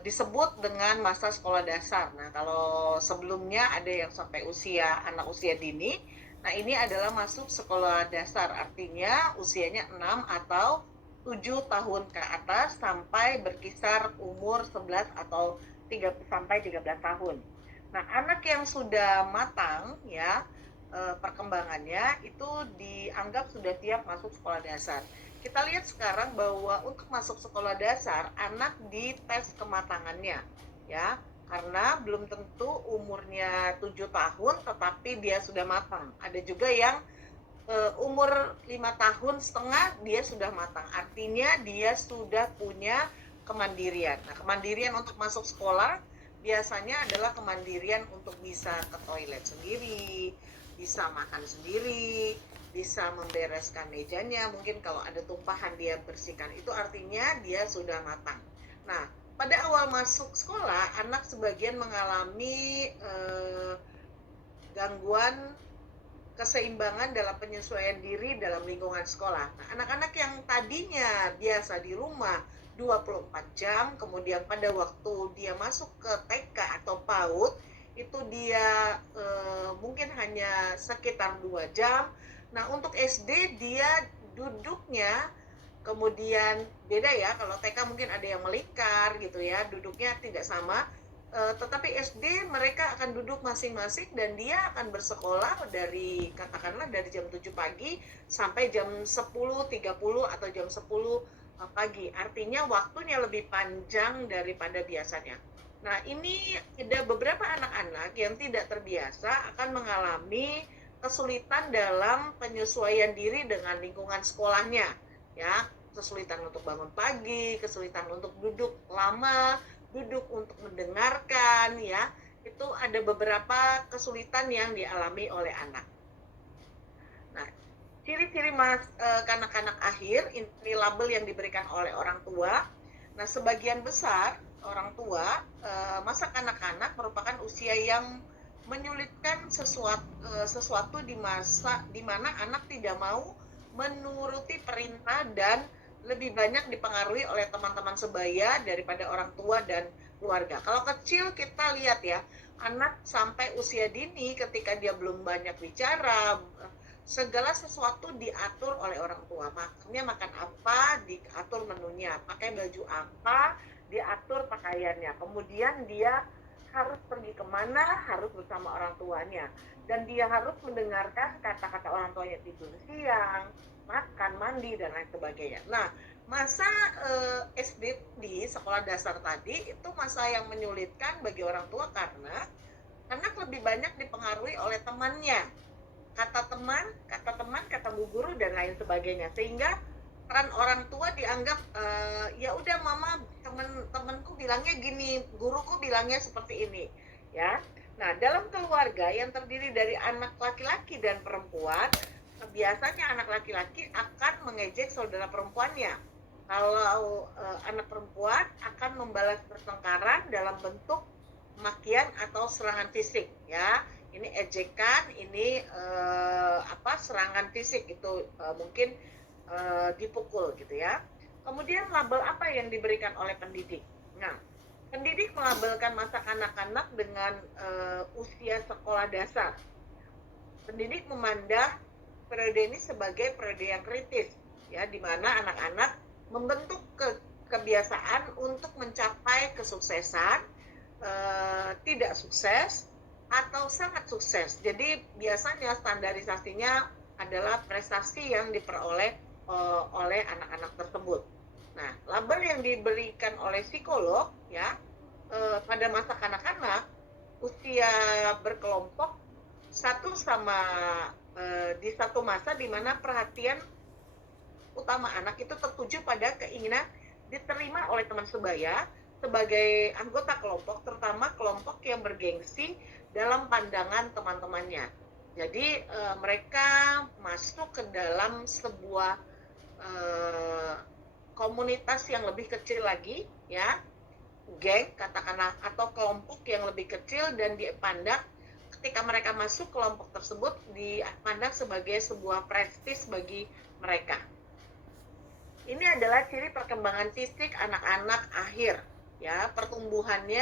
disebut dengan masa sekolah dasar. Nah, kalau sebelumnya ada yang sampai anak usia dini, nah ini adalah masuk sekolah dasar, artinya usianya 6 atau 7 tahun ke atas sampai berkisar umur 11 atau 13 tahun. Nah, anak yang sudah matang ya, perkembangannya itu dianggap sudah siap masuk sekolah dasar. Kita lihat sekarang bahwa untuk masuk sekolah dasar, anak dites kematangannya, ya, karena belum tentu umurnya 7 tahun, tetapi dia sudah matang. Ada juga yang umur 5 tahun setengah dia sudah matang, artinya dia sudah punya kemandirian. Nah, kemandirian untuk masuk sekolah biasanya adalah kemandirian untuk bisa ke toilet sendiri, bisa makan sendiri, bisa membereskan mejanya, mungkin kalau ada tumpahan dia bersihkan, itu artinya dia sudah matang. Nah, pada awal masuk sekolah, anak sebagian mengalami gangguan keseimbangan dalam penyesuaian diri dalam lingkungan sekolah. Nah, anak-anak yang tadinya biasa di rumah 24 jam, kemudian pada waktu dia masuk ke TK atau PAUD, itu dia mungkin hanya sekitar 2 jam. Nah, untuk SD dia duduknya kemudian beda ya, kalau TK mungkin ada yang melingkar gitu ya, duduknya tidak sama. Tetapi SD mereka akan duduk masing-masing dan dia akan bersekolah dari katakanlah dari jam 7 pagi sampai jam 10.30 atau jam 10 pagi. Artinya waktunya lebih panjang daripada biasanya. Nah, ini ada beberapa anak-anak yang tidak terbiasa akan mengalami kesulitan dalam penyesuaian diri dengan lingkungan sekolahnya, ya. Kesulitan untuk bangun pagi, kesulitan untuk duduk lama, duduk untuk mendengarkan, ya, itu ada beberapa kesulitan yang dialami oleh anak. Nah, ciri-ciri kanak-kanak akhir, ini label yang diberikan oleh orang tua. Nah, sebagian besar orang tua masa kanak-kanak merupakan usia yang menyulitkan sesuatu di masa di mana anak tidak mau menuruti perintah dan lebih banyak dipengaruhi oleh teman-teman sebaya daripada orang tua dan keluarga. Kalau kecil kita lihat ya, anak sampai usia dini ketika dia belum banyak bicara, segala sesuatu diatur oleh orang tua. Makannya makan apa, diatur menunya. Pakai baju apa, diatur pakaiannya. Kemudian dia harus pergi kemana, harus bersama orang tuanya. Dan dia harus mendengarkan kata-kata orang tuanya, tidur siang, makan, mandi, dan lain sebagainya. Nah, masa SD di sekolah dasar tadi itu masa yang menyulitkan bagi orang tua karena anak lebih banyak dipengaruhi oleh temannya, kata bu guru dan lain sebagainya, sehingga peran orang tua dianggap ya udah mama, temenku bilangnya gini, guruku bilangnya seperti ini, ya. Nah, dalam keluarga yang terdiri dari anak laki-laki dan perempuan, biasanya anak laki-laki akan mengejek saudara perempuannya. Kalau anak perempuan akan membalas pertengkaran dalam bentuk makian atau serangan fisik, ya. Ini ejekan, ini serangan fisik, itu mungkin dipukul gitu ya. Kemudian label apa yang diberikan oleh pendidik? Nah, pendidik melabelkan masa kanak-kanak dengan usia sekolah dasar. Pendidik memandang periode ini sebagai periode yang kritis, ya, di mana anak-anak membentuk kebiasaan untuk mencapai kesuksesan, tidak sukses, atau sangat sukses. Jadi biasanya standarisasinya adalah prestasi yang diperoleh oleh anak-anak tersebut. Nah, label yang diberikan oleh psikolog, ya, pada masa kanak-kanak, usia berkelompok satu sama di satu masa di mana perhatian utama anak itu tertuju pada keinginan diterima oleh teman sebaya sebagai anggota kelompok, terutama kelompok yang bergengsi dalam pandangan teman-temannya. Jadi mereka masuk ke dalam sebuah komunitas yang lebih kecil lagi, ya, geng katakanlah, atau kelompok yang lebih kecil, dan dipandang ketika mereka masuk kelompok tersebut dipandang sebagai sebuah prestis bagi mereka. Ini adalah ciri perkembangan fisik anak-anak akhir. ya pertumbuhannya